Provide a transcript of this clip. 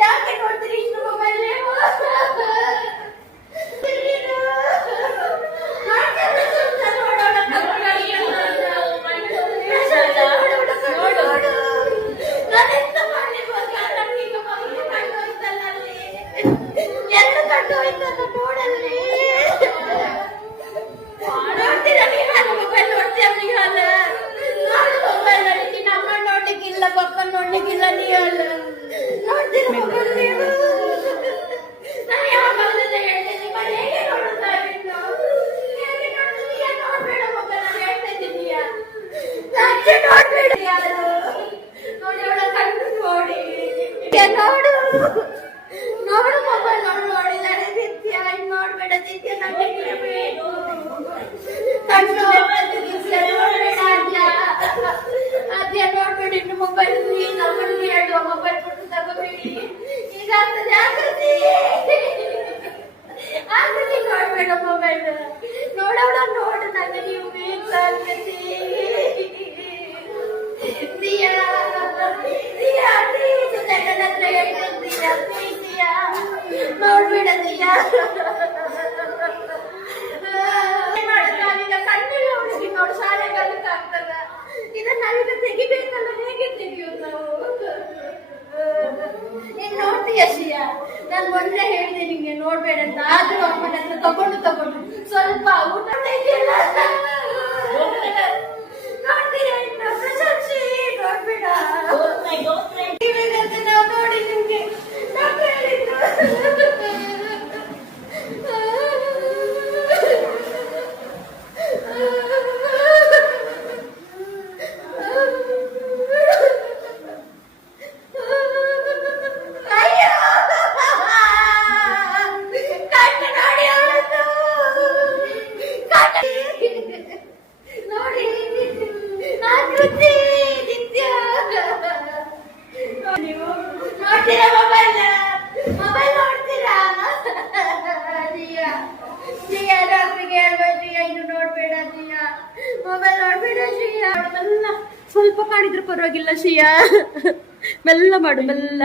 ಯಾಕೆ ನೋಡ್ತೀರಿ ಇಷ್ಟು ಮೊಬೈಲ್ ನೀವು? ನೋಡ್ಲಿಕ್ಕಿಲ್ಲ ನೀ ನೋಡ್ತೀರ ಮೊಬೈಲ್ ನೀವು? ನಾನು ಯಾವಾಗಲೆಲ್ಲ ಹೇಳ್ತೇನೆ ಹೇಗೆ ನೋಡುತ್ತಾ ಇನ್ನು ಹೇಗೆ ನೋಡ್ತಿದ್ದೀಯಾ? ನೋಡ್ಬೇಡ ಮೊಬೈಲ್ ನಾನು ಹೇಳ್ತಾ ಇದ್ದೀಯಾ? ನನಗೆ ನೋಡ್ಬೇಡ ಯಾರು ನೋಡಿ ಅವಳ ಕಣ್ಣು ನೋಡಿ ನೋಡು ನೋಡು ಮೊಬೈಲ್ ನೋಡಿದಾಳೆ ನಿತ್ಯ ಇನ್ನು ನೋಡ್ಬೇಡ ನಿತ್ಯ ನನಗೆ ಬೇಕು ಕಣ್ಣು ಅದ್ಯ ನೋಡ್ಬೇಡಿ ಇನ್ನು ಮೊಬೈಲ್ ನಮ್ಮಲ್ಲಿ ಹೇಳುವ ಮೊಬೈಲ್ ಕೊಟ್ಟು ತಗೋಬೇಡಿ ಈಗ ಜಾಗೃತಿ ಆಕೃತಿ ನೋಡ್ಬೇಡ ಮೊಬೈಲ್ ನೋಡೋಣ ನೋಡು ನನಗೆ ನೀವು ಬೇಕು ಆಕೃತಿ ದಿಯಾ ದಿಯಾ ಪ್ಲೀಸ್ ನನ್ನ ಹತ್ರ ಹೇಳ್ತಿದ್ದೀಯಾ ಪ್ಲೀಸ್ ದಿಯಾ ನೋಡ್ಬೇಡ ದಿಯಾ ಕಣ್ಣಿಗೆ ಹುಡುಗಿ ನೋಡು ಶಾಲೆಗಳಿಗೆ ಆಗ್ತದ ಇದನ್ನ ನಾವೀಗ ತೆಗಿಬೇಕಲ್ಲ ಹೇಗೆ ತೆಗಿಯೋದು ನಾವು? ನೀನ್ ನೋಡ್ತೀಯ ಶ್ರೀಯ ನಾನು ಮೊನ್ನೆ ಹೇಳಿದೆ ನಿಂಗೆ ನೋಡ್ಬೇಡ ಅಂತ ಆದ್ರೂ ಅಮ್ಮನ ಹತ್ರ ತಗೊಂಡು ಸ್ವಲ್ಪ ಊಟ ಇದೆಯಲ್ಲ ನೋಡ್ತೀಯ ಇನ್ನು ಪ್ರಶಂಸಿ ನೋಡ್ಬೇಡ ನಾವು ನೋಡಿ ನಿಮ್ಗೆ ಡಾಕ್ಟರ್ ಹೇಳಿದ್ರು ಮೊಬೈಲ್ ನೋಡ್ತೀರಾ? ಜಿಯಾ ಡಾಕ್ಟ್ರಿಗೆ ಹೇಳ್ಬೇಡ ಜಿಯಾ ಇನ್ನು ನೋಡ್ಬೇಡ ಜಿಯಾ ಮೊಬೈಲ್ ನೋಡ್ಬೇಡ ಜಿಯಾ ಸ್ವಲ್ಪ ಕಾಣಿದ್ರು ಪರವಾಗಿಲ್ಲ ಶ್ರೀಯಾ ಮೆಲ್ಲ ಮಾಡು ಮೆಲ್ಲ